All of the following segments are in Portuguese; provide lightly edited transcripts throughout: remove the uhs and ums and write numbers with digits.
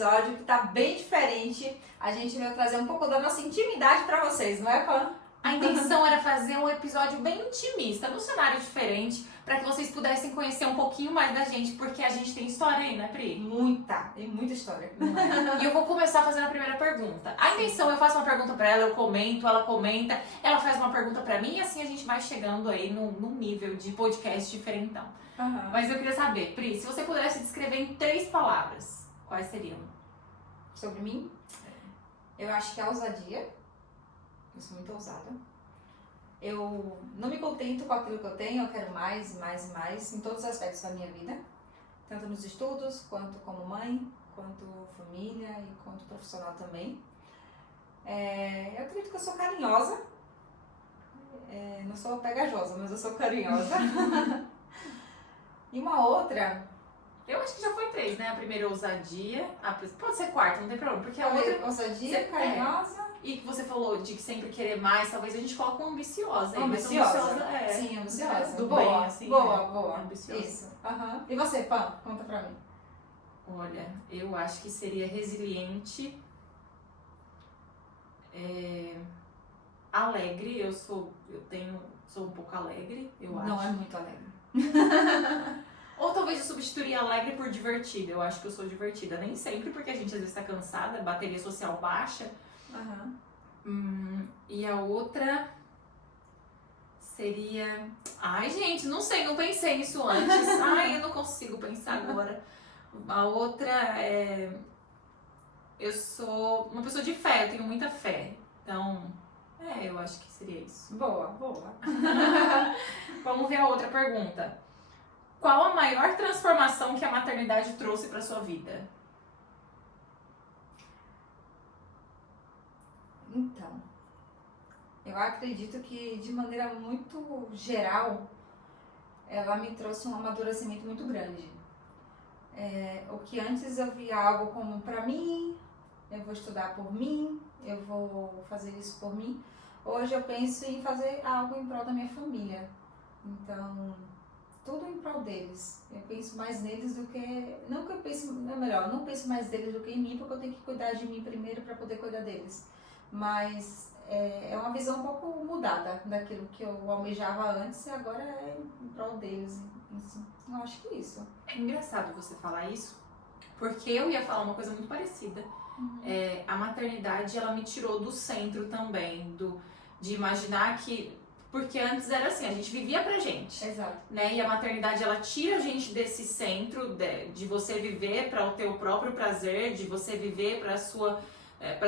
episódio que tá bem diferente. A gente veio trazer um pouco da nossa intimidade pra vocês, não é, Pan? A intenção era fazer um episódio bem intimista, num cenário diferente, para que vocês pudessem conhecer um pouquinho mais da gente, porque a gente tem história aí, né, Pri? Tem muita história. E eu vou começar fazendo a primeira pergunta. A intenção, eu faço uma pergunta pra ela, eu comento, ela comenta, ela faz uma pergunta pra mim, e assim a gente vai chegando aí num nível de podcast diferentão. Mas eu queria saber, Pri, se você pudesse descrever em 3 palavras, quais seriam? Sobre mim? Eu acho que é a ousadia. Eu sou muito ousada. Eu não me contento com aquilo que eu tenho, eu quero mais, mais, mais em todos os aspectos da minha vida. Tanto nos estudos, quanto como mãe, quanto família e quanto profissional também. Eu acredito que eu sou carinhosa. Não sou pegajosa, mas eu sou carinhosa. E uma outra... Eu acho que já foi 3, né? A primeira ousadia, pode ser quarta, não tem problema, porque a outra... Ousadia, carinhosa... E que você falou de sempre querer mais, talvez a gente coloque uma ambiciosa. Ambiciosa? Sim, ambiciosa. Do boa, bem, assim. boa. Ambiciosa. Isso. E você, Pan? Conta pra mim. Olha, eu acho que seria resiliente, alegre. Eu sou um pouco alegre, eu acho. Não é muito alegre. Ou talvez eu substituiria alegre por divertida. Eu acho que eu sou divertida. Nem sempre, porque a gente às vezes tá cansada, bateria social baixa. E a outra seria... Ai, gente, não sei, não pensei nisso antes. Ai, eu não consigo pensar agora. A outra é... Eu sou uma pessoa de fé, eu tenho muita fé. Então, eu acho que seria isso. Boa. Vamos ver a outra pergunta. Qual a maior transformação que a maternidade trouxe para sua vida? Então, eu acredito que de maneira muito geral, ela me trouxe um amadurecimento muito grande. O que antes eu via algo como pra mim, eu vou estudar por mim, eu vou fazer isso por mim. Hoje eu penso em fazer algo em prol da minha família. Então, tudo em prol deles. Eu penso mais neles do que... Não que eu pense... É melhor, eu não penso mais deles do que em mim, porque eu tenho que cuidar de mim primeiro para poder cuidar deles. Mas é uma visão um pouco mudada daquilo que eu almejava antes e agora é em prol deles. Assim, eu acho que é isso. É engraçado você falar isso, porque eu ia falar uma coisa muito parecida. A maternidade, ela me tirou do centro também, de imaginar que... Porque antes era assim, a gente vivia pra gente. Exato. Né? E a maternidade, ela tira a gente desse centro, de você viver para o teu próprio prazer, de você viver para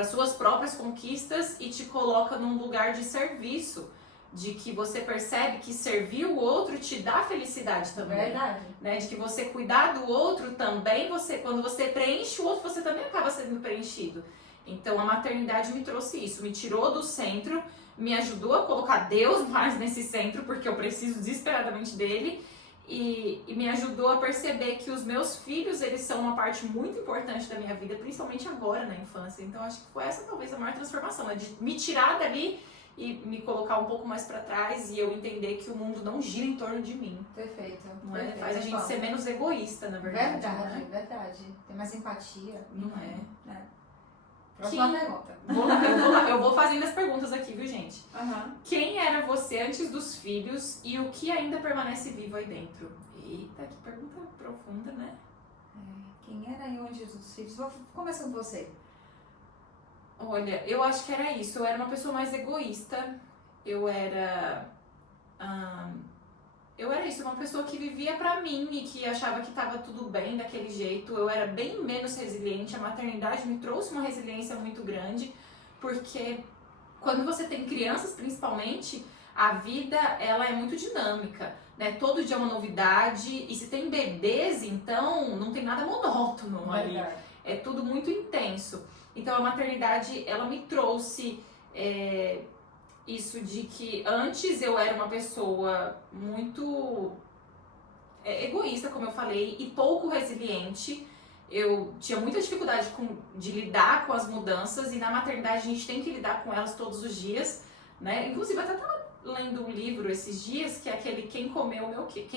suas próprias conquistas e te coloca num lugar de serviço, de que você percebe que servir o outro te dá felicidade também. Verdade. Né? De que você cuidar do outro também, quando você preenche o outro, você também acaba sendo preenchido. Então a maternidade me trouxe isso, me tirou do centro, me ajudou a colocar Deus mais nesse centro, porque eu preciso desesperadamente dele, e me ajudou a perceber que os meus filhos, eles são uma parte muito importante da minha vida, principalmente agora na infância. Então acho que foi essa talvez a maior transformação, né? De me tirar dali e me colocar um pouco mais pra trás e eu entender que o mundo não gira em torno de mim. Perfeito. Não é? Faz a gente ser menos egoísta, na verdade. Verdade. Tem mais empatia. Não é? Próxima pergunta. Eu vou fazendo as perguntas aqui, viu, gente? Quem era você antes dos filhos e o que ainda permanece vivo aí dentro? Eita, que pergunta profunda, né? Quem era eu antes dos filhos? Vou começar com você. Olha, eu acho que era isso. Eu era uma pessoa mais egoísta. Eu era isso, uma pessoa que vivia pra mim e que achava que tava tudo bem daquele jeito. Eu era bem menos resiliente. A maternidade me trouxe uma resiliência muito grande, porque quando você tem crianças, principalmente, a vida ela é muito dinâmica, né? Todo dia é uma novidade, e se tem bebês, então não tem nada monótono ali. É tudo muito intenso. Então a maternidade, ela me trouxe isso de que antes eu era uma pessoa muito egoísta, como eu falei, e pouco resiliente. Eu tinha muita dificuldade de lidar com as mudanças, e na maternidade a gente tem que lidar com elas todos os dias, né? Inclusive até tava lendo um livro esses dias, que é aquele Quem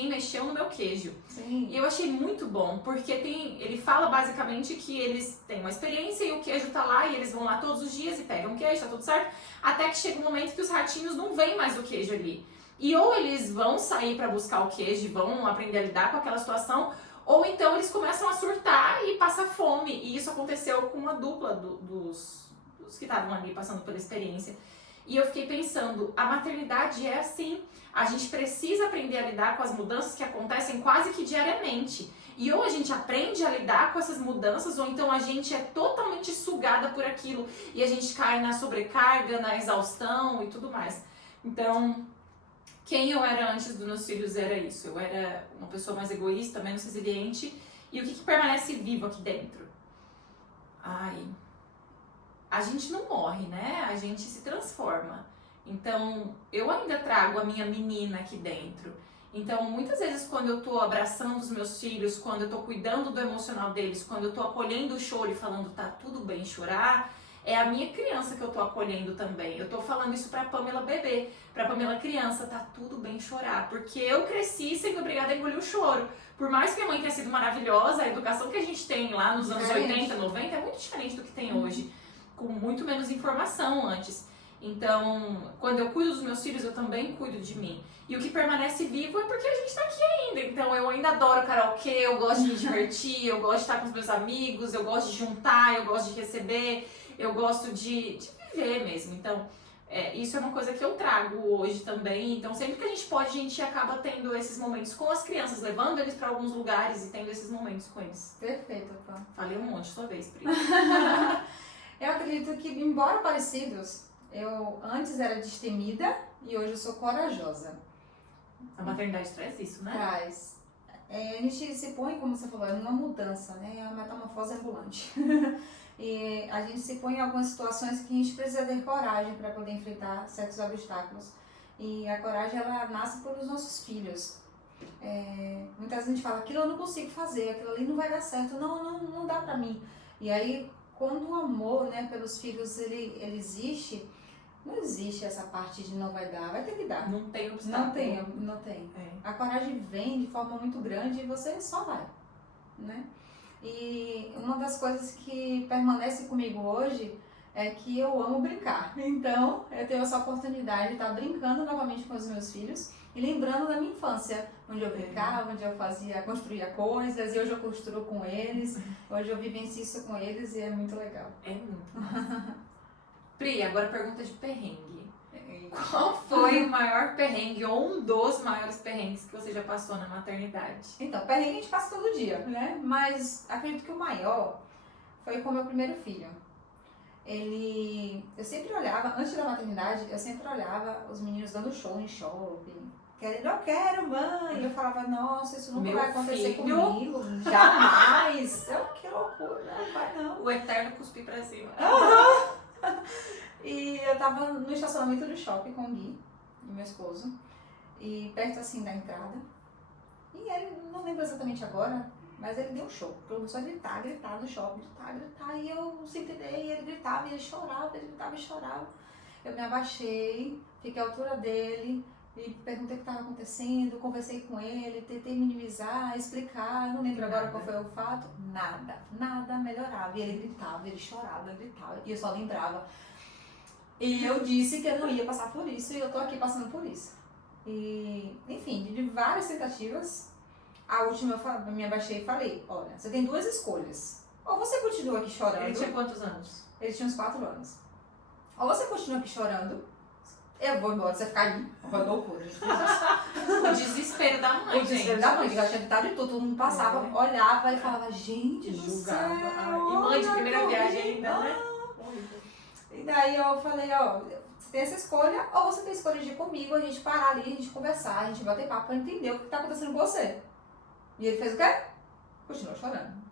Mexeu no Meu Queijo. Sim. E eu achei muito bom, porque ele fala basicamente que eles têm uma experiência e o queijo tá lá e eles vão lá todos os dias e pegam o queijo, tá tudo certo, até que chega um momento que os ratinhos não veem mais o queijo ali. E ou eles vão sair para buscar o queijo e vão aprender a lidar com aquela situação, ou então eles começam a surtar e passar fome. E isso aconteceu com uma dupla dos que estavam ali passando pela experiência. E eu fiquei pensando, a maternidade é assim, a gente precisa aprender a lidar com as mudanças que acontecem quase que diariamente. E ou a gente aprende a lidar com essas mudanças, ou então a gente é totalmente sugada por aquilo e a gente cai na sobrecarga, na exaustão e tudo mais. Então, quem eu era antes dos meus filhos era isso. Eu era uma pessoa mais egoísta, menos resiliente. E o que permanece vivo aqui dentro? A gente não morre, né? A gente se transforma. Então, eu ainda trago a minha menina aqui dentro. Então, muitas vezes quando eu tô abraçando os meus filhos, quando eu tô cuidando do emocional deles, quando eu tô acolhendo o choro e falando, tá tudo bem chorar, é a minha criança que eu tô acolhendo também. Eu tô falando isso pra Pamela bebê, pra Pamela criança, tá tudo bem chorar. Porque eu cresci sendo obrigada a engolir o choro. Por mais que minha mãe tenha sido maravilhosa, a educação que a gente tem lá nos anos 80, 90 é muito diferente do que tem hoje. Com muito menos informação antes. Então, quando eu cuido dos meus filhos, eu também cuido de mim. E o que permanece vivo é porque a gente tá aqui ainda. Então, eu ainda adoro karaokê, eu gosto de me divertir, eu gosto de estar com os meus amigos, eu gosto de juntar, eu gosto de receber, eu gosto de viver mesmo. Então, isso é uma coisa que eu trago hoje também. Então, sempre que a gente pode, a gente acaba tendo esses momentos com as crianças, levando eles para alguns lugares e tendo esses momentos com eles. Perfeito, Pam. Falei um monte sua vez, Pri. Eu acredito que, embora parecidos, eu antes era destemida e hoje eu sou corajosa. A maternidade traz isso, né? Traz. A gente se põe, como você falou, numa mudança, né? É uma metamorfose ambulante. E a gente se põe em algumas situações que a gente precisa ter coragem para poder enfrentar certos obstáculos. E a coragem, ela nasce pelos nossos filhos. Muitas vezes a gente fala, aquilo eu não consigo fazer, aquilo ali não vai dar certo, não dá pra mim. E aí, quando o amor, né, pelos filhos, ele existe, não existe essa parte de não vai dar, vai ter que dar. Não tem obstáculo. Não tem. A coragem vem de forma muito grande e você só vai, né? E uma das coisas que permanece comigo hoje é que eu amo brincar. Então, eu tenho essa oportunidade de estar brincando novamente com os meus filhos e lembrando da minha infância, onde eu brincava, onde eu construía coisas, e hoje eu construo com eles, hoje eu vivencio isso com eles e é muito legal. É muito massa. Pri, agora pergunta de perrengue. Qual foi o maior perrengue ou um dos maiores perrengues que você já passou na maternidade? Então, perrengue a gente passa todo dia, né? Mas acredito que o maior foi com o meu primeiro filho. Eu sempre olhava, antes da maternidade, eu sempre olhava os meninos dando show em shopping. Eu quero, mãe. Eu falava, nossa, isso nunca vai acontecer comigo. Jamais. Que loucura, não vai não. O eterno cuspir pra cima. E eu tava no estacionamento do shopping com o Gui, meu esposo, e perto assim da entrada. E ele, não lembro exatamente agora, mas ele deu um show. Começou a gritar no shopping, gritar. E eu sem entender, e ele gritava, e ele chorava, ele gritava e chorava. Eu me abaixei, fiquei à altura dele, e perguntei o que estava acontecendo, conversei com ele, tentei minimizar, explicar, não lembro agora qual foi o fato. Nada melhorava. E ele gritava, ele chorava, ele gritava, e eu só lembrava. E eu disse que eu não ia passar por isso, e eu tô aqui passando por isso. E, enfim, de várias tentativas, a última eu me abaixei e falei, olha, você tem duas escolhas. Ou você continua aqui chorando. Ele tinha quantos anos? Ele tinha uns 4 anos. Ou você continua aqui chorando, eu vou embora, você ficar ali. Foi loucura, gente. O desespero da mãe, O desespero da mãe, que ela tinha gritado de tudo, todo mundo passava, olhava e falava, gente do céu. E mãe de primeira viagem ainda, né? E daí eu falei, ó, você tem essa escolha, ou você tem a escolha de ir comigo, a gente parar ali, a gente conversar, a gente bater papo pra entender o que tá acontecendo com você. E ele fez o quê? Continuou chorando.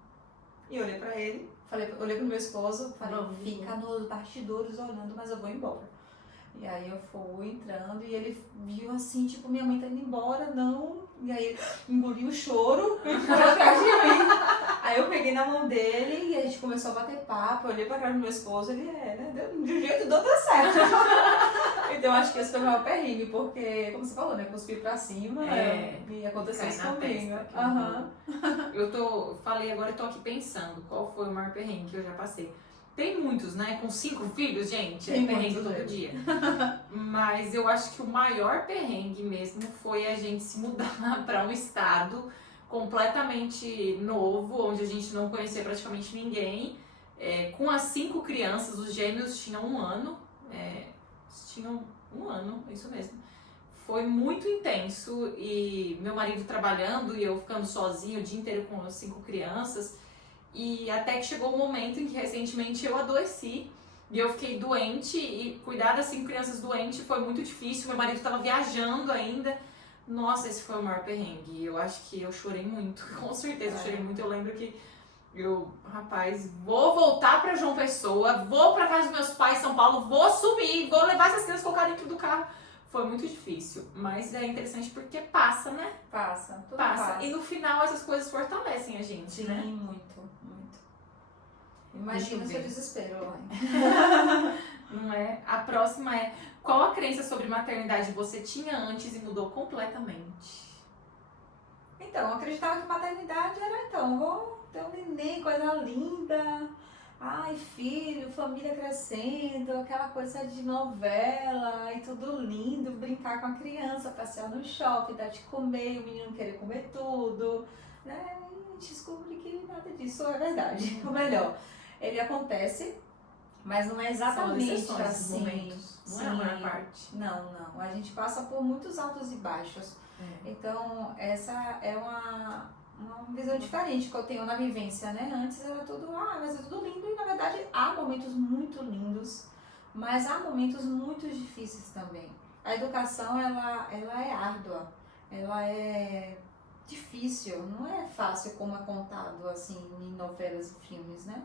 E eu olhei pra ele, olhei pro meu esposo, falei, fica nos bastidores olhando, mas eu vou embora. E aí eu fui entrando e ele viu assim, tipo, minha mãe tá indo embora, não E aí ele engoliu o choro e foi atrás de mim. Aí eu peguei na mão dele e a gente começou a bater papo. Eu olhei pra cara do meu esposo, ele né? De um jeito deu certo. Então acho que esse foi o maior perrengue, porque, como você falou, né? Cuspir pra cima e aconteceu isso comigo. Falei agora, eu tô aqui pensando qual foi o maior perrengue que eu já passei. Tem muitos, né? Com 5 filhos, gente, é perrengue todo dia. Mas eu acho que o maior perrengue mesmo foi a gente se mudar para um estado completamente novo, onde a gente não conhecia praticamente ninguém. Com as 5 crianças, os gêmeos tinham 1 ano. Tinham 1 ano, isso mesmo. Foi muito intenso e meu marido trabalhando e eu ficando sozinho o dia inteiro com as 5 crianças. E até que chegou um momento em que recentemente eu adoeci e eu fiquei doente e cuidar das 5 crianças doentes foi muito difícil. Meu marido estava viajando ainda. Nossa, esse foi o maior perrengue. Eu acho que eu chorei muito, com certeza eu chorei muito. Eu lembro que rapaz, vou voltar pra João Pessoa, vou pra casa dos meus pais em São Paulo, vou sumir, vou levar essas crianças, colocar dentro do carro. Foi muito difícil, mas é interessante porque passa, né? Tudo passa. E no final essas coisas fortalecem a gente, sim, né? Sim, muito. Imagina o seu desespero, Laine. Não é? A próxima é: qual a crença sobre maternidade você tinha antes e mudou completamente? Então, eu acreditava que maternidade era, vou ter um neném, coisa linda. Ai, filho, família crescendo, aquela coisa de novela e tudo lindo, brincar com a criança, passear no shopping, dar de comer, o menino querer comer tudo, né? E a gente descobre que nada disso é verdade. Ou melhor, ele acontece, mas não é exatamente assim. Momentos. Não é a maior parte. Não. A gente passa por muitos altos e baixos. Então, essa é uma visão diferente que eu tenho na vivência, né? Antes era tudo, vai ser tudo lindo e na verdade há momentos muito lindos, mas há momentos muito difíceis também. A educação, ela é árdua, ela é difícil, não é fácil como é contado assim em novelas e filmes, né?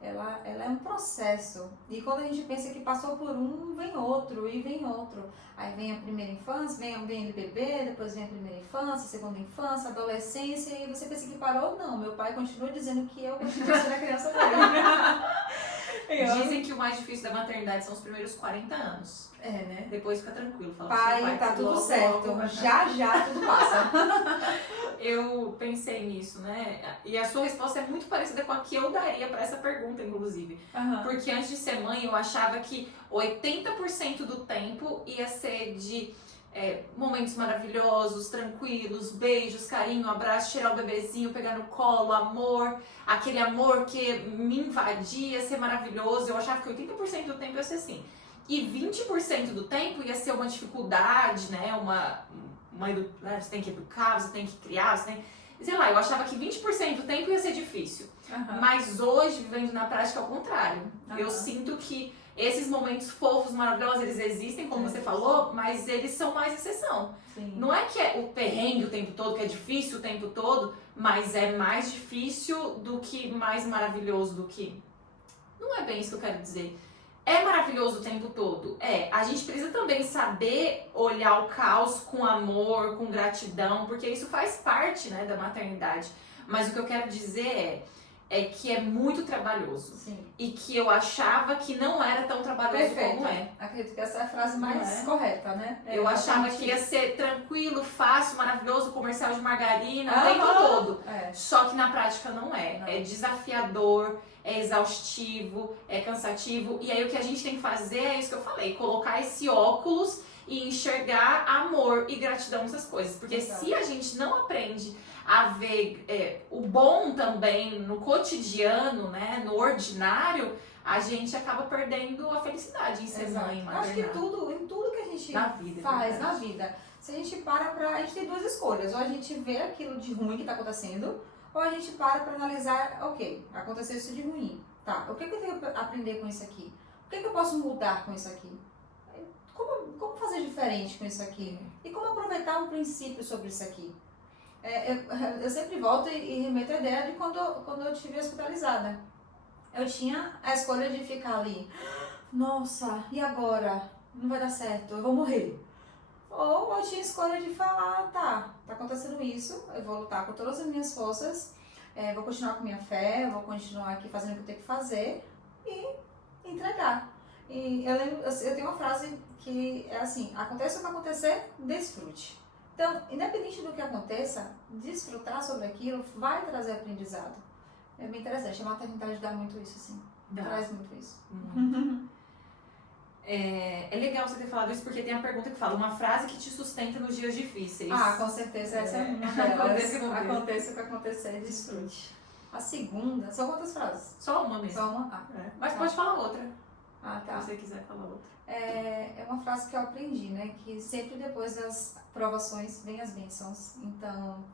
Ela é um processo. E quando a gente pensa que passou por um, vem outro e vem outro. Aí vem a primeira infância, vem o bebê, depois vem a primeira infância, a segunda infância, a adolescência, e você pensa que parou? Não, meu pai continua dizendo que eu continuo sendo a criança dele. Dizem que o mais difícil da maternidade são os primeiros 40 anos. Né? Depois fica tranquilo. Fala, pai, tá tudo certo. Já tudo passa. Eu pensei nisso, né? E a sua resposta é muito parecida com a que eu daria pra essa pergunta, inclusive. Porque antes de ser mãe, eu achava que 80% do tempo ia ser de momentos maravilhosos, tranquilos, beijos, carinho, abraço, cheirar o bebezinho, pegar no colo, amor, aquele amor que me invadia, ser maravilhoso. Eu achava que 80% do tempo ia ser assim. E 20% do tempo ia ser uma dificuldade, né? Você tem que educar, você tem que criar, você tem... Sei lá, eu achava que 20% do tempo ia ser difícil. Mas hoje, vivendo na prática, é o contrário. Eu sinto que esses momentos fofos, maravilhosos, eles existem, como você falou, mas eles são mais exceção. Sim. Não é que é o perrengue o tempo todo, que é difícil o tempo todo, mas é mais difícil do que mais maravilhoso do que... Não é bem isso que eu quero dizer. É maravilhoso o tempo todo? A gente precisa também saber olhar o caos com amor, com gratidão, porque isso faz parte, né, da maternidade. Mas o que eu quero dizer é que é muito trabalhoso. Sim. E que eu achava que não era tão trabalhoso como é. Acredito que essa é a frase mais correta, né? Eu achava que ia ser tranquilo, fácil, maravilhoso, comercial de margarina, o tempo todo. Só que na prática não é. É desafiador, é exaustivo, é cansativo. E aí o que a gente tem que fazer é isso que eu falei, colocar esse óculos e enxergar amor e gratidão nessas coisas. Porque se a gente não aprende a ver o bom também no cotidiano, né, no ordinário, a gente acaba perdendo a felicidade em ser mãe, maternal. Acho que em tudo que a gente faz na vida, se a gente a gente tem duas escolhas, ou a gente vê aquilo de ruim que está acontecendo, ou a gente para analisar, ok, aconteceu isso de ruim, tá, o que eu tenho que aprender com isso aqui? O que eu posso mudar com isso aqui? Como fazer diferente com isso aqui? E como aproveitar um princípio sobre isso aqui? Eu sempre volto e remeto a ideia de quando eu estive hospitalizada. Eu tinha a escolha de ficar ali, nossa, e agora? Não vai dar certo, eu vou morrer. Ou eu tinha a escolha de falar, tá acontecendo fazendo isso, eu vou lutar com todas as minhas forças, vou continuar com minha fé, vou continuar aqui fazendo o que eu tenho que fazer e entregar. E eu tenho uma frase que é assim: aconteça o que acontecer, desfrute. Então, independente do que aconteça, desfrutar sobre aquilo vai trazer aprendizado. É bem interessante, a maternidade dá muito isso, assim. Traz muito isso. É legal você ter falado isso, porque tem a pergunta que fala uma frase que te sustenta nos dias difíceis. Com certeza, essa é uma delas. Aconteça o que acontecer, desfrute. A segunda, são quantas frases? Só uma mesmo. Só uma? Mas pode falar outra. Tá. Se você quiser falar outra. É uma frase que eu aprendi, né? Que sempre depois das provações vem as bênçãos. Então,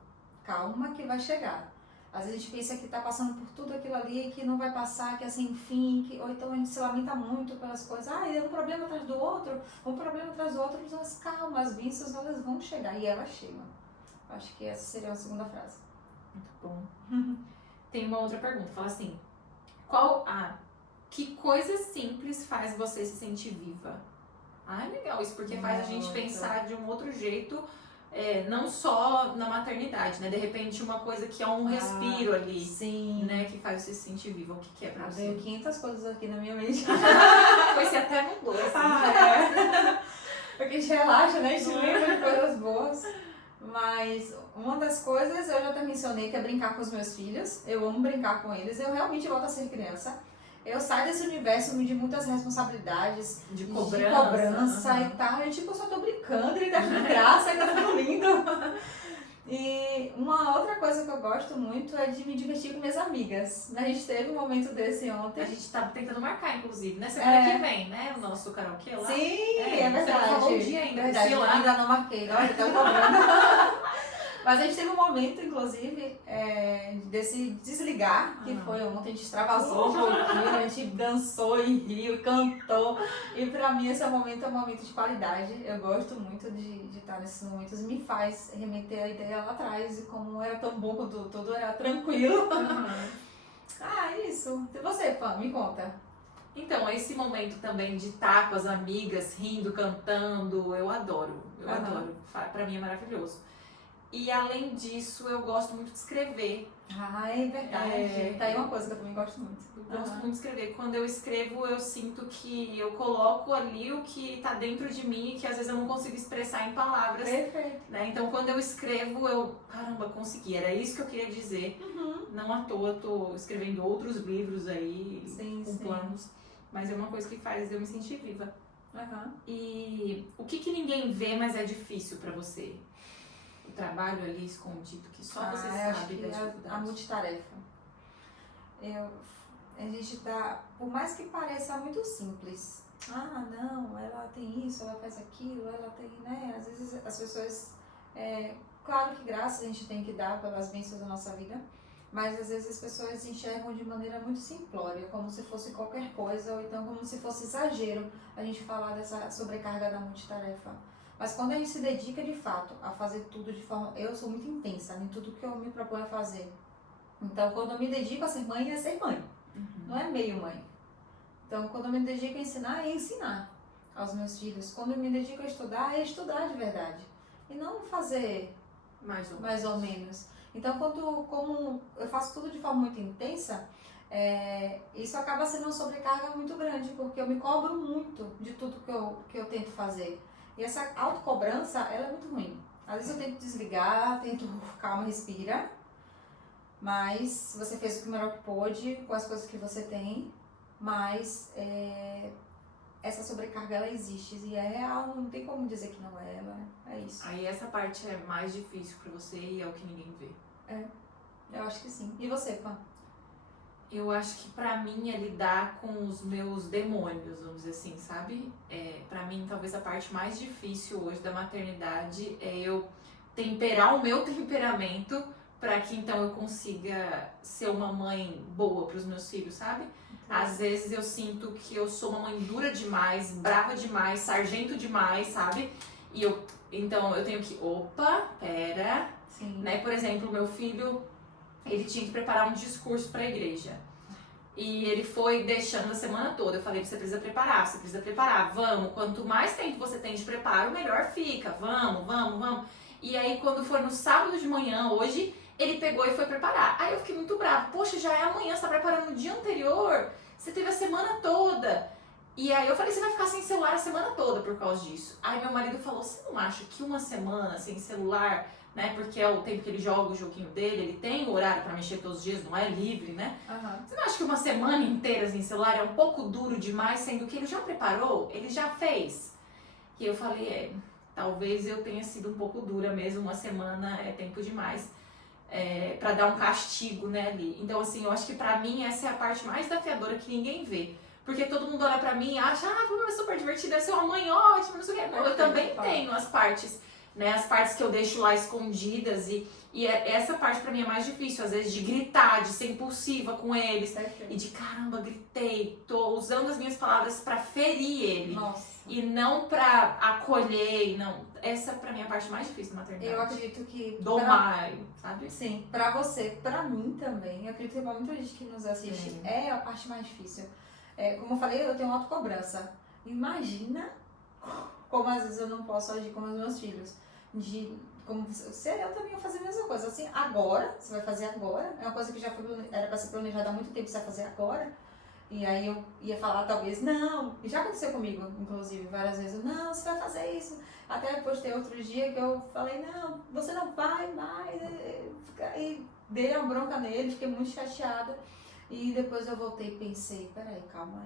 calma que vai chegar. Às vezes a gente pensa que está passando por tudo aquilo ali, que não vai passar, que é sem fim, ou então a gente se lamenta muito pelas coisas. É um problema atrás do outro, mas calma, as bênçãos elas vão chegar e elas chegam. Acho que essa seria a segunda frase. Muito bom. Tem uma outra pergunta, fala assim: que coisa simples faz você se sentir viva? É legal isso, porque faz a gente pensar de um outro jeito. Não só na maternidade, né? De repente uma coisa que é um respiro ali, sim, né? Que faz você se sentir viva. O que é pra você? Veio 500 coisas aqui na minha mente. Você até mudou, assim. Porque a gente relaxa, né? A gente lembra de coisas boas. Mas uma das coisas, eu já até mencionei, que é brincar com os meus filhos. Eu amo brincar com eles. Eu realmente volto a ser criança. Eu saio desse universo de muitas responsabilidades, de cobrança e tal. Eu só tô brincando, ele tá dando graça, ele tá dando lindo. E uma outra coisa que eu gosto muito é de me divertir com minhas amigas. A gente teve um momento desse ontem. A gente tá tentando marcar, inclusive, né? Semana que vem, né? O nosso karaokê lá. Sim, é verdade. Você não falou o dia ainda. Verdade, eu ainda não marquei, olha, tá cobrando. Mas a gente teve um momento, inclusive, desse desligar, que foi ontem, a gente extravasou um pouquinho, a gente dançou e riu, cantou. E pra mim esse momento é um momento de qualidade. Eu gosto muito de estar nesses momentos e me faz remeter a ideia lá atrás e como era tão bom quando tudo era tranquilo. Isso. E você, Pam, me conta. Então, esse momento também de estar com as amigas, rindo, cantando, eu adoro. Adoro. Pra mim é maravilhoso. E além disso, eu gosto muito de escrever. É verdade. Tá aí uma coisa que eu também gosto muito. Eu gosto muito de escrever. Quando eu escrevo, eu sinto que eu coloco ali o que tá dentro de mim, que às vezes eu não consigo expressar em palavras. Perfeito. Né? Então, quando eu escrevo, caramba, consegui. Era isso que eu queria dizer. Não à toa, tô escrevendo outros livros aí, com planos. Mas é uma coisa que faz eu me sentir viva. E o que ninguém vê, mas é difícil pra você? O trabalho ali escondido, que só você sabe das dificuldades. A multitarefa. A gente tá, por mais que pareça muito simples, não, ela tem isso, ela faz aquilo, ela tem, né? Às vezes as pessoas, claro que graças a gente tem que dar pelas bênçãos da nossa vida, mas às vezes as pessoas enxergam de maneira muito simplória, como se fosse qualquer coisa, ou então como se fosse exagero a gente falar dessa sobrecarga da multitarefa. Mas quando a gente se dedica de fato a fazer tudo de forma... Eu sou muito intensa em tudo que eu me proponho a fazer. Então, quando eu me dedico a ser mãe, é ser mãe. Não é meio mãe. Então, quando eu me dedico a ensinar, é ensinar aos meus filhos. Quando eu me dedico a estudar, é estudar de verdade. E não fazer mais ou menos. Então, como eu faço tudo de forma muito intensa, isso acaba sendo uma sobrecarga muito grande, porque eu me cobro muito de tudo que eu tento fazer. E essa autocobrança, ela é muito ruim. Às vezes eu tento desligar, calma, respira. Mas você fez o melhor que pôde com as coisas que você tem. Mas essa sobrecarga, ela existe. E é real, não tem como dizer que não é ela. É isso. Aí essa parte é mais difícil pra você e é o que ninguém vê. Eu acho que sim. E você, Pam? Eu acho que pra mim é lidar com os meus demônios, vamos dizer assim, sabe? Pra mim, talvez a parte mais difícil hoje da maternidade é eu temperar o meu temperamento pra que então eu consiga ser uma mãe boa pros meus filhos, sabe? Às vezes eu sinto que eu sou uma mãe dura demais, brava demais, sargento demais, sabe? Então eu tenho que, pera, né? Por exemplo, meu filho... Ele tinha que preparar um discurso para a igreja. E ele foi deixando a semana toda. Eu falei, você precisa preparar, vamos. Quanto mais tempo você tem de preparo, melhor fica. Vamos. E aí, quando foi no sábado de manhã, hoje, ele pegou e foi preparar. Aí eu fiquei muito brava. Poxa, já é amanhã, você tá preparando no dia anterior? Você teve a semana toda. E aí eu falei, você vai ficar sem celular a semana toda por causa disso. Aí meu marido falou, você não acha que uma semana sem celular, né, porque é o tempo que ele joga o joguinho dele, ele tem o horário pra mexer todos os dias, não é livre, né? Você não acha que uma semana inteira sem celular é um pouco duro demais, sendo que ele já preparou, ele já fez? E eu falei, talvez eu tenha sido um pouco dura mesmo, uma semana é tempo demais. Pra dar um castigo, né, ali. Então, assim, eu acho que pra mim essa é a parte mais desafiadora que ninguém vê. Porque todo mundo olha pra mim e acha, foi super divertido, deve ser uma mãe ótima, não sei o que. Eu também tenho as partes, né, as partes que eu deixo lá escondidas e essa parte pra mim é mais difícil, às vezes, de gritar, de ser impulsiva com eles. E de, caramba, gritei, tô usando as minhas palavras pra ferir ele. Nossa. E não pra acolher, não. Essa pra mim é a parte mais difícil da maternidade. Eu acredito que... Domar, sabe? Sim, pra você, pra mim também, eu acredito que pra muita gente que nos assiste, é a parte mais difícil. Como eu falei, eu tenho autocobrança. Imagina como às vezes eu não posso agir com os meus filhos. Como eu também vou fazer a mesma coisa. Assim, agora, você vai fazer agora. É uma coisa que já era pra ser planejada há muito tempo, você vai fazer agora. E aí eu ia falar talvez, não, e já aconteceu comigo, inclusive, várias vezes, não, você vai fazer isso. Até depois ter outro dia que eu falei, não, você não vai mais. E dei uma bronca nele, fiquei muito chateada. E depois eu voltei e pensei, peraí, calma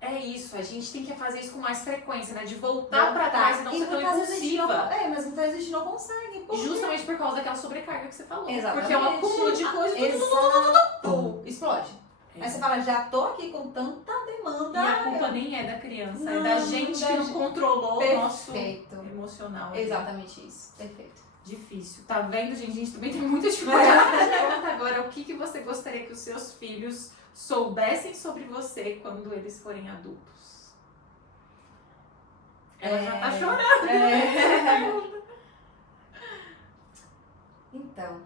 aí. É isso, a gente tem que fazer isso com mais frequência, né? De voltar pra trás e não ser tão impulsiva. Mas muitas vezes a gente não consegue. Justamente por causa daquela sobrecarga que você falou. Exatamente. Porque é um acúmulo de coisas e explode. Aí você fala, já tô aqui com tanta demanda. E a culpa nem é da criança, é da gente que não controlou o nosso emocional. Exatamente isso, perfeito. Difícil. Tá vendo, gente? A gente também tem muita dificuldade. Conta agora o que você gostaria que os seus filhos soubessem sobre você quando eles forem adultos. Ela já tá chorando. Então,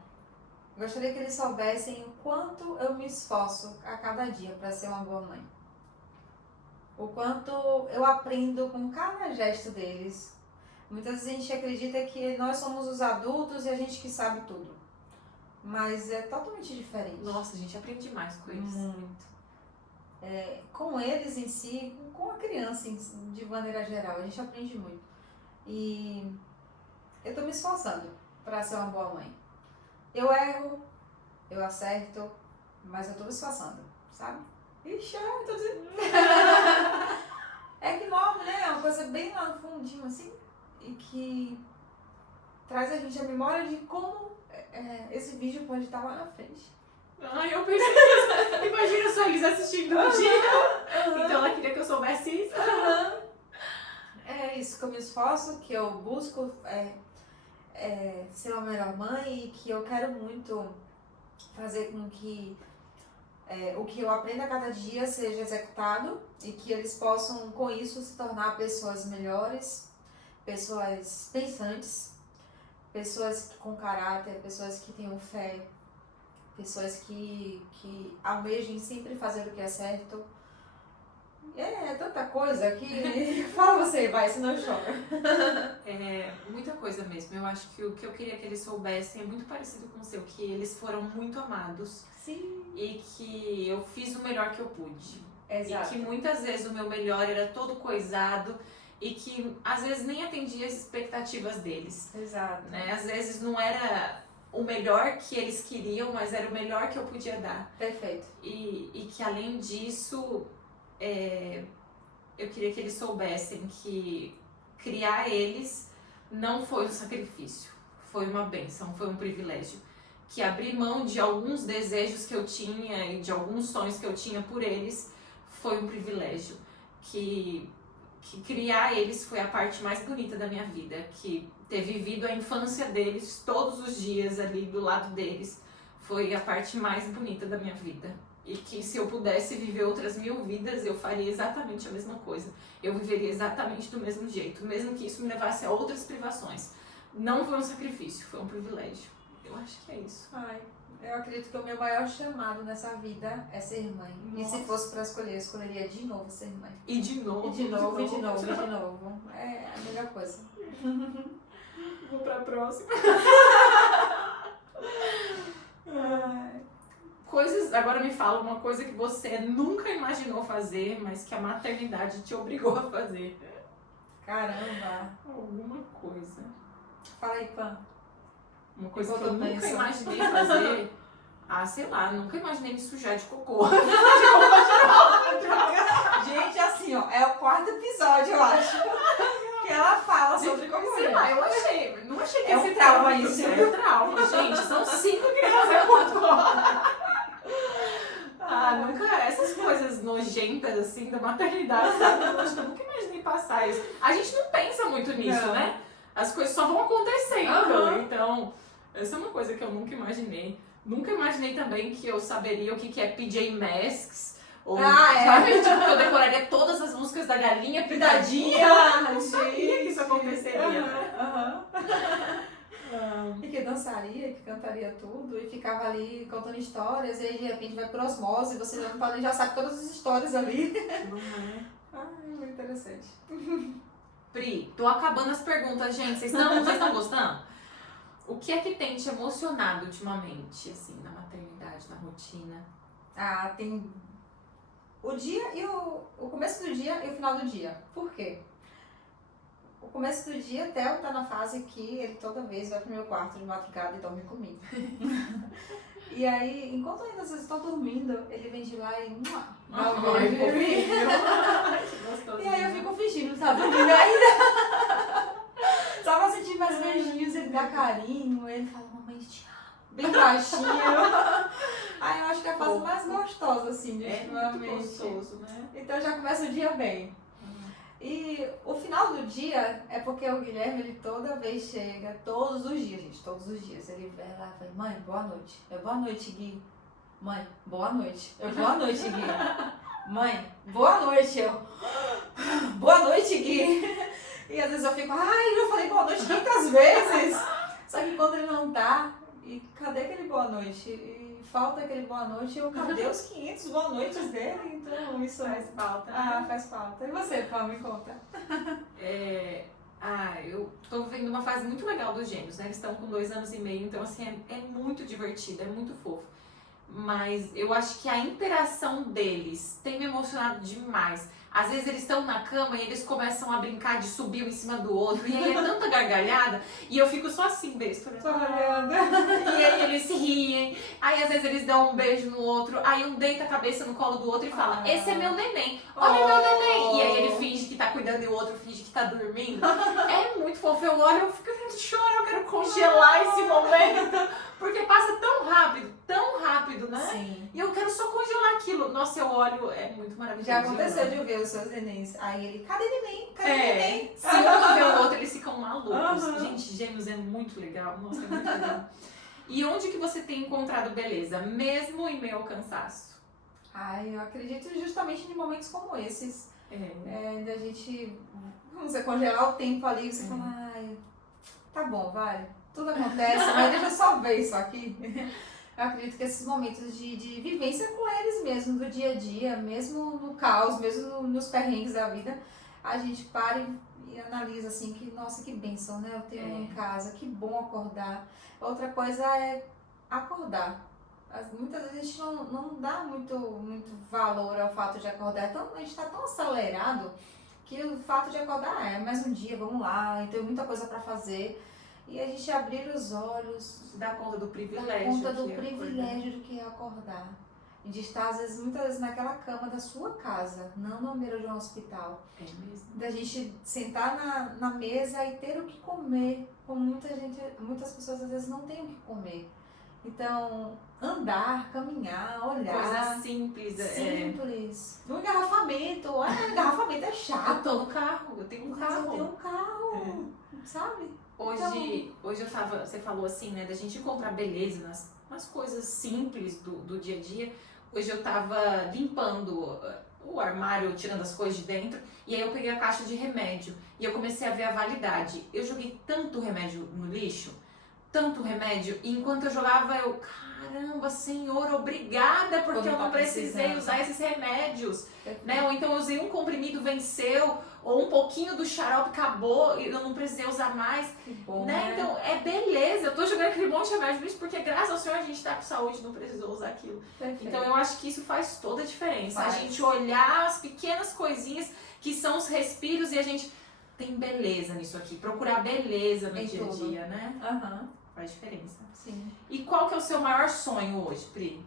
gostaria que eles soubessem o quanto eu me esforço a cada dia para ser uma boa mãe. O quanto eu aprendo com cada gesto deles. Muitas vezes a gente acredita que nós somos os adultos e a gente que sabe tudo. Mas é totalmente diferente. Nossa, a gente aprende demais com eles. Muito. Com eles em si, com a criança de maneira geral, a gente aprende muito. E eu tô me esforçando para ser uma boa mãe. Eu erro, eu acerto, mas eu tô me esforçando, sabe? Ixi, eu tô dizendo. É que morre, né? É uma coisa bem lá no fundinho, assim, e que traz a gente a memória de como esse vídeo pode estar lá na frente. Ai, eu pensei nisso. Imagina só eles assistindo um dia. Então ela queria que eu soubesse isso. É isso que eu me esforço, que eu busco ser uma melhor mãe e que eu quero muito fazer com que o que eu aprendo a cada dia seja executado e que eles possam, com isso, se tornar pessoas melhores, pessoas pensantes, pessoas com caráter, pessoas que tenham fé, pessoas que almejem sempre fazer o que é certo. É tanta coisa que... Fala você, vai, senão eu choro. Muita coisa mesmo. Eu acho que o que eu queria que eles soubessem é muito parecido com o seu, que eles foram muito amados. Sim. E que eu fiz o melhor que eu pude. Exato. E que muitas vezes o meu melhor era todo coisado e que às vezes nem atendia as expectativas deles. Exato. Né? Às vezes não era o melhor que eles queriam, mas era o melhor que eu podia dar. Perfeito. E que além disso, eu queria que eles soubessem que criar eles não foi um sacrifício, foi uma bênção, foi um privilégio. Que abrir mão de alguns desejos que eu tinha e de alguns sonhos que eu tinha por eles foi um privilégio. Que criar eles foi a parte mais bonita da minha vida. Que ter vivido a infância deles todos os dias ali do lado deles foi a parte mais bonita da minha vida. E que se eu pudesse viver outras 1000 vidas, eu faria exatamente a mesma coisa. Eu viveria exatamente do mesmo jeito, mesmo que isso me levasse a outras privações. Não foi um sacrifício, foi um privilégio. Eu acho que é isso. Ai, eu acredito que o meu maior chamado nessa vida é ser mãe. Nossa. E se fosse pra escolher, eu escolheria de novo ser mãe. E de novo. E de novo, e de novo, e de novo. É a melhor coisa. Vou pra próxima. Coisas, agora me fala uma coisa que você nunca imaginou fazer, mas que a maternidade te obrigou a fazer. Caramba. Alguma coisa. Fala aí, Pan. Uma coisa que Enquanto eu eu nunca penso. imaginei fazer. Ah, sei lá, nunca imaginei me sujar de cocô. Gente, assim, ó, é o 4º episódio, eu acho, que ela fala sobre como Sei lá, eu achei. Não achei que É ia um ser trauma tanto. isso. É um trauma, gente. São 5 crianças contra. Ah, nunca. Essas coisas nojentas, assim, da maternidade, sabe? Eu acho que eu nunca imaginei passar isso. A gente não pensa muito nisso, Não. né? As coisas só vão acontecendo. Aham. Então, essa é uma coisa que eu nunca imaginei. Nunca imaginei também que eu saberia o que é PJ Masks. Ou, sabe? Tipo, que eu decoraria todas as músicas da Galinha Pintadinha. Não sabia que isso aconteceria. E que dançaria, que cantaria tudo, e ficava ali contando histórias, e aí de repente vai por osmose, você já sabe todas as histórias ali. Não é? Ai, muito interessante. Pri, tô acabando as perguntas, gente. Vocês estão gostando? O que é que tem te emocionado ultimamente, assim, na maternidade, na rotina? Ah, tem o dia e o começo do dia e o final do dia. Por quê? O começo do dia, Theo tá na fase que ele toda vez vai pro meu quarto de madrugada e dorme comigo. E aí, enquanto ainda vocês estão dormindo, ele vem de lá e... dá um beijo em mim. Que gostoso. E aí eu fico fingindo que tá dormindo ainda. Só pra sentir mais beijinhos, ele dá carinho, ele fala, mamãe, te amo. Bem baixinho. Aí eu acho que é a fase mais gostosa, assim, de É ultimamente. muito gostoso, né? Então já começa o dia bem. E o final do dia é porque o Guilherme, ele toda vez chega, todos os dias, gente, todos os dias. Ele vai lá e fala, mãe, boa noite. Eu, boa noite, Gui. Mãe, boa noite. Eu, boa noite, Gui. Mãe, boa noite. Eu, boa noite, Gui. E às vezes eu fico, ai, eu falei boa noite 500 vezes. Só que quando ele não tá, e cadê aquele boa noite? E falta aquele boa noite, eu cadê os 500 boa noites dele? Então isso Faz falta. Ah, faz falta. E você, Pã, me conta. Eu tô vivendo uma fase muito legal dos gêmeos, né? Eles estão com 2 anos e meio, então assim, é muito divertido, é muito fofo. Mas eu acho que a interação deles tem me emocionado demais. Às vezes eles estão na cama e eles começam a brincar de subir um em cima do outro. E aí é tanta gargalhada. E eu fico só assim, besta. Tô olhando. E aí eles se riem. Aí às vezes eles dão um beijo no outro. Aí um deita a cabeça no colo do outro e fala, esse é meu neném. Olha meu neném. E aí ele finge que tá cuidando e o outro finge que tá dormindo. É muito fofo. Eu olho, eu fico choro, eu quero congelar esse momento. Porque passa tão rápido, né? Sim. E eu quero só congelar aquilo. Nossa, eu olho, é muito maravilhoso. Já aconteceu de eu ver os seus nenéns. Aí ele, cadê neném? Cadê neném? Se um vê o outro, eles ficam malucos. Aham. Gente, gêmeos é muito legal. Nossa, é muito legal. E onde que você tem encontrado beleza? Mesmo em meio ao cansaço? Ai, eu acredito justamente em momentos como esses. Da gente, vamos dizer, congelar o tempo ali. Você fala, ai, tá bom, vai. Tudo acontece, mas deixa eu só ver isso aqui. Eu acredito que esses momentos de vivência com eles mesmo, do dia a dia, mesmo no caos, mesmo nos perrengues da vida, a gente para e analisa assim, que nossa, que bênção, né? Eu tenho em casa, que bom acordar. Outra coisa é acordar. Muitas vezes a gente não dá muito valor ao fato de acordar. A gente está tão acelerado que o fato de acordar é mais um dia, vamos lá, e tem muita coisa para fazer. E a gente abrir os olhos, Dá conta do privilégio. dá conta do que é privilégio do que é acordar. E de estar, muitas vezes, naquela cama da sua casa, não na beira de um hospital. É mesmo. Da gente sentar na mesa e ter o que comer. Como muitas pessoas às vezes não têm o que comer. Então, andar, caminhar, olhar. Coisa simples. Simples. No engarrafamento. Engarrafamento é chato. Eu tô no carro, eu tenho um Mas eu carro. tenho um carro, sabe? Hoje eu tava, você falou assim, né, da gente encontrar beleza nas coisas simples do dia a dia. Hoje eu tava limpando o armário, tirando as coisas de dentro, e aí eu peguei a caixa de remédio e eu comecei a ver a validade. Eu joguei tanto remédio no lixo, tanto remédio, e enquanto eu jogava eu, caramba, Senhor, obrigada, porque eu não precisei usar esses remédios, né? Ou então eu usei um comprimido, venceu, ou um pouquinho do xarope acabou e eu não precisei usar mais. Que bom, Né? Então, é beleza. Eu tô jogando aquele monte de remédio nisso porque graças ao Senhor a gente tá com saúde, não precisou usar aquilo. Perfeito. Então, eu acho que isso faz toda a diferença. Faz. A gente olhar as pequenas coisinhas que são os respiros e a gente tem beleza nisso aqui. Procurar beleza no Em dia a tudo. dia, né? Aham, Faz diferença. sim. E qual que é o seu maior sonho hoje, Pri?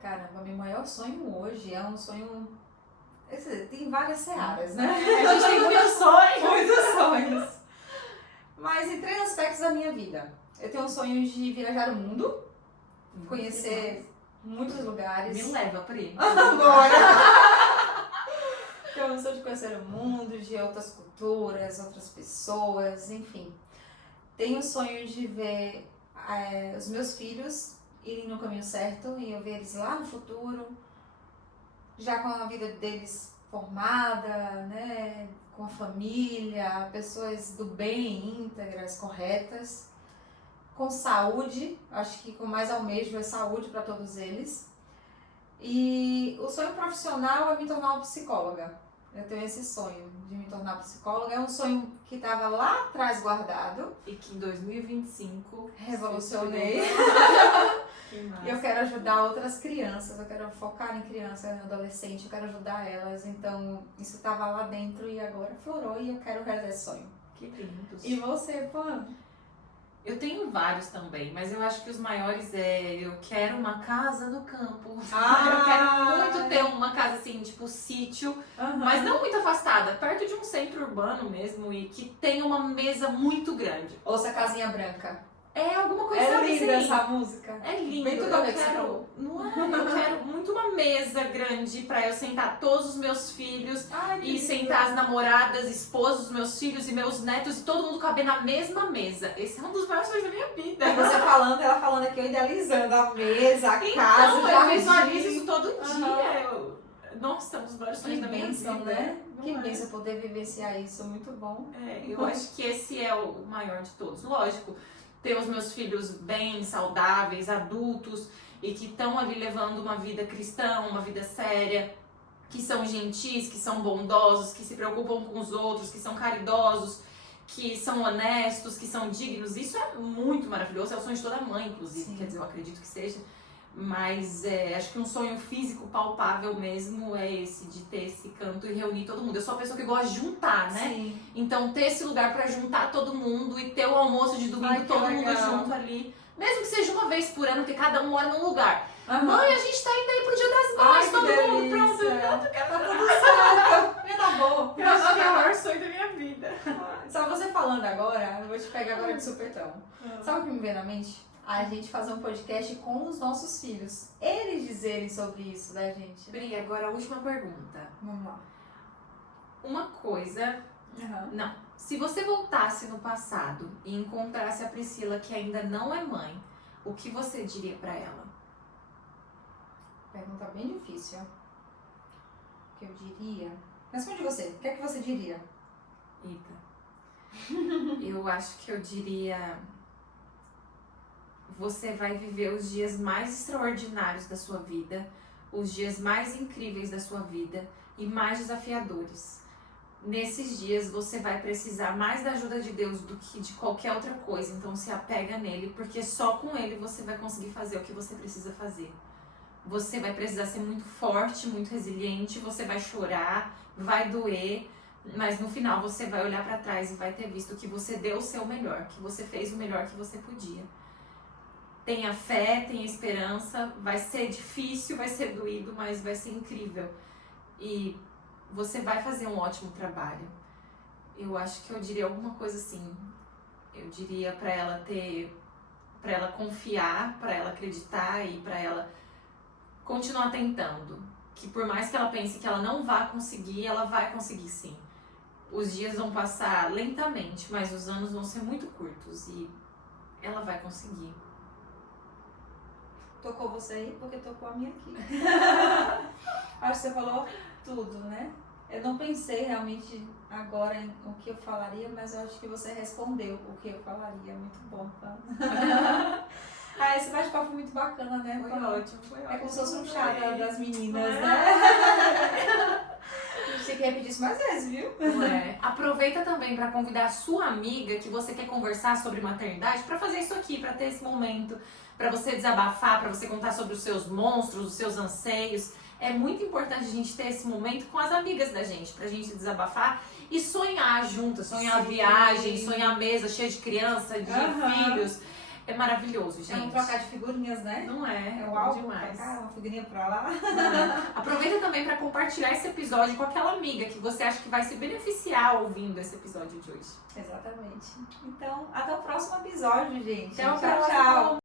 Caramba, meu maior sonho hoje é um sonho... Tem várias searas, né? A gente tem muitos sonhos. Muitos sonhos. Mas em 3 aspectos da minha vida. Eu tenho um sonho de viajar o mundo, conhecer muitos lugares. Me leva, Pri. Bora! Tenho um sonho de conhecer o mundo, de outras culturas, outras pessoas, enfim. Tenho o sonho de ver os meus filhos irem no caminho certo e eu ver eles lá no futuro, já com a vida deles formada, né, com a família, pessoas do bem, íntegras, corretas, com saúde, acho que com mais almejo é saúde para todos eles. E o sonho profissional é me tornar uma psicóloga. Eu tenho esse sonho de me tornar psicóloga. É um sonho que estava lá atrás guardado. E que em 2025 Revolucionei. Que massa. E eu quero ajudar outras crianças, eu quero focar em crianças, em adolescentes, eu quero ajudar elas. Então, isso estava lá dentro e agora florou e eu quero realizar esse sonho. Que lindos. E você, Pan? Eu tenho vários também, mas eu acho que os maiores eu quero uma casa no campo. Eu quero muito ter uma casa assim, tipo sítio, mas não muito afastada, perto de um centro urbano mesmo e que tenha uma mesa muito grande. Ouça a Casinha Branca. É alguma coisa É assim. linda essa música. É lindo. Bem tudo a ver com você falou. Não é? Eu quero muito uma mesa grande pra eu sentar todos os meus filhos Ai, que e lindo. sentar as namoradas, esposos dos meus filhos e meus netos e todo mundo caber na mesma mesa. Esse é um dos maiores sonhos da minha vida. E você falando, ela falando aqui, eu idealizando a mesa, a casa, o Então, eu jardim. visualizo isso todo Aham. dia. Nossa, é um dos maiores sonhos Que da minha bênção, vida. né? Não Que é? bênção poder vivenciar isso, muito bom. Eu acho que esse é o maior de todos. Lógico, ter os meus filhos bem, saudáveis, adultos e que estão ali levando uma vida cristã, uma vida séria, que são gentis, que são bondosos, que se preocupam com os outros, que são caridosos, que são honestos, que são dignos. Isso é muito maravilhoso, é o sonho de toda mãe, inclusive, Sim. quer dizer, eu acredito que seja. Mas acho que um sonho físico palpável mesmo é esse, de ter esse canto e reunir todo mundo. Eu sou a pessoa que gosta de juntar, né? Sim. Então ter esse lugar pra juntar todo mundo e ter o almoço de domingo, Ai, que todo mundo legal. junto ali. Mesmo que seja uma vez por ano, porque cada um mora num lugar. Aham. Mãe, a gente tá indo aí pro Dia das Ai, Mães, que todo mundo pronto. delícia. Eu quero Tá chorar. tudo certo. Já tá bom. Eu acho que é o maior sonho da minha vida. Só você falando agora, eu vou te pegar agora de supetão. Sabe o que me veio na mente? A gente fazer um podcast com os nossos filhos. Eles dizerem sobre isso, né, gente? Pri, agora a última pergunta. Vamos lá. Uma coisa... Não. Se você voltasse no passado e encontrasse a Priscila que ainda não é mãe, o que você diria pra ela? Pergunta bem difícil. O que eu diria? Responde você. O que é que você diria? Eita. Eu acho que eu diria... Você vai viver os dias mais extraordinários da sua vida, os dias mais incríveis da sua vida e mais desafiadores. Nesses dias você vai precisar mais da ajuda de Deus do que de qualquer outra coisa, então se apega nele, porque só com ele você vai conseguir fazer o que você precisa fazer. Você vai precisar ser muito forte, muito resiliente, você vai chorar, vai doer, mas no final você vai olhar pra trás e vai ter visto que você deu o seu melhor, que você fez o melhor que você podia. Tenha fé, tenha esperança, vai ser difícil, vai ser doído, mas vai ser incrível. E você vai fazer um ótimo trabalho. Eu acho que eu diria alguma coisa assim. Eu diria pra ela pra ela confiar, pra ela acreditar e pra ela continuar tentando. Que por mais que ela pense que ela não vá conseguir, ela vai conseguir sim. Os dias vão passar lentamente, mas os anos vão ser muito curtos e ela vai conseguir. Tocou você aí porque tocou a minha aqui. Acho que você falou tudo, né? Eu não pensei realmente agora em o que eu falaria, mas eu acho que você respondeu o que eu falaria. Muito bom, tá? Esse bate-papo foi muito bacana, né? Foi ótimo, foi ótimo. É como se fosse um chá das meninas, Não é? né? gente tem que repetir isso mais vezes, viu? Não é? Aproveita também para convidar a sua amiga que você quer conversar sobre maternidade para fazer isso aqui, para ter esse momento, para você desabafar, para você contar sobre os seus monstros, os seus anseios. É muito importante a gente ter esse momento com as amigas da gente, pra gente desabafar e sonhar juntas, sonhar viagem, sonhar mesa cheia de criança, de filhos. É maravilhoso, gente. É um trocar de figurinhas, né? Não é? É o álbum demais. pra cá, uma figurinha pra lá. Aproveita também para compartilhar esse episódio com aquela amiga que você acha que vai se beneficiar ouvindo esse episódio de hoje. Exatamente. Então, até o próximo episódio, gente. Até o tchau, próximo. tchau.